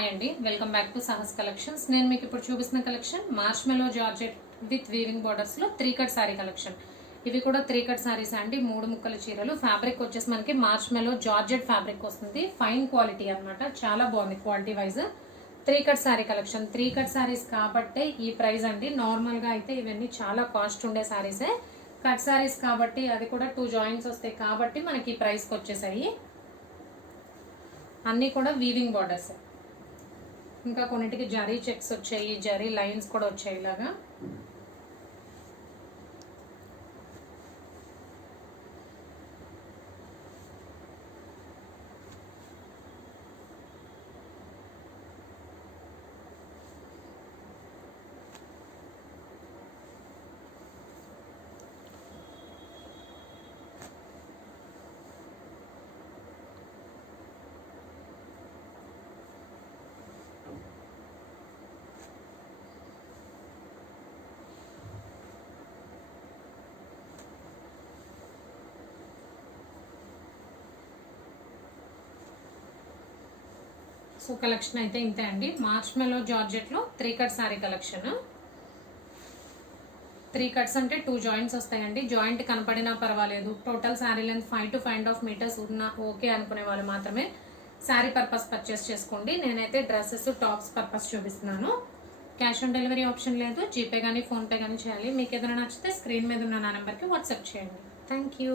Hi అండి, welcome back to Sahas collections. నేను మీకు ఇప్పుడు చూపిస్తున్న collection marshmallow georgette with weaving borders లో 3 కట్ సారీ కలెక్షన్. ఇవి కూడా 3 కట్ సారీస్ అండి, 3 ముక్కల చీరలు. ఫ్యాబ్రిక్ వచ్చేసి మనకి మార్ష్మెలో జార్జెట్ ఫ్యాబ్రిక్ వస్తుంది, ఫైన్ క్వాలిటీ అన్నమాట, చాలా బాగుంది quality wise. 3 cut sari collection. 3 cut saris కాబట్టే ఈ ప్రైస్ అండి. నార్మల్ గా అయితే ఇవన్నీ చాలా కాస్ట్ ఉండే సారీసే, కట్ సారీస్ కాబట్టి అది కూడా 2 జాయింట్స్ వస్తాయి కాబట్టి మనకి ఈ ప్రైస్కి వచ్చేసాయి. అన్నీ కూడా వీవింగ్ బార్డర్స్, ఇంకా కొన్నిటికి జరీ చెక్స్ వచ్చాయి, జరీ లైన్స్ కూడా వచ్చాయి ఇలాగా. సో కలెక్షన్ అయితే ఇంతే అండి. మార్ష్మెలో జార్జెట్లో 3 కట్ సారీ కలెక్షన్. 3 కట్స్ అంటే 2 జాయింట్స్ వస్తాయండి. జాయింట్ కనపడినా పర్వాలేదు, total sari length 5 to 5.5 meters ఉన్నా ఓకే అనుకునే వాళ్ళు మాత్రమే శారీ పర్పస్ పర్చేస్ చేసుకోండి. నేనైతే డ్రెస్సెస్, టాప్స్ పర్పస్ చూపిస్తున్నాను. క్యాష్ ఆన్ డెలివరీ ఆప్షన్ లేదు, జీపే కానీ ఫోన్పే కానీ చేయాలి. మీకు ఏదైనా నచ్చితే స్క్రీన్ మీద ఉన్న నా నెంబర్కి వాట్సాప్ చేయండి. Thank you.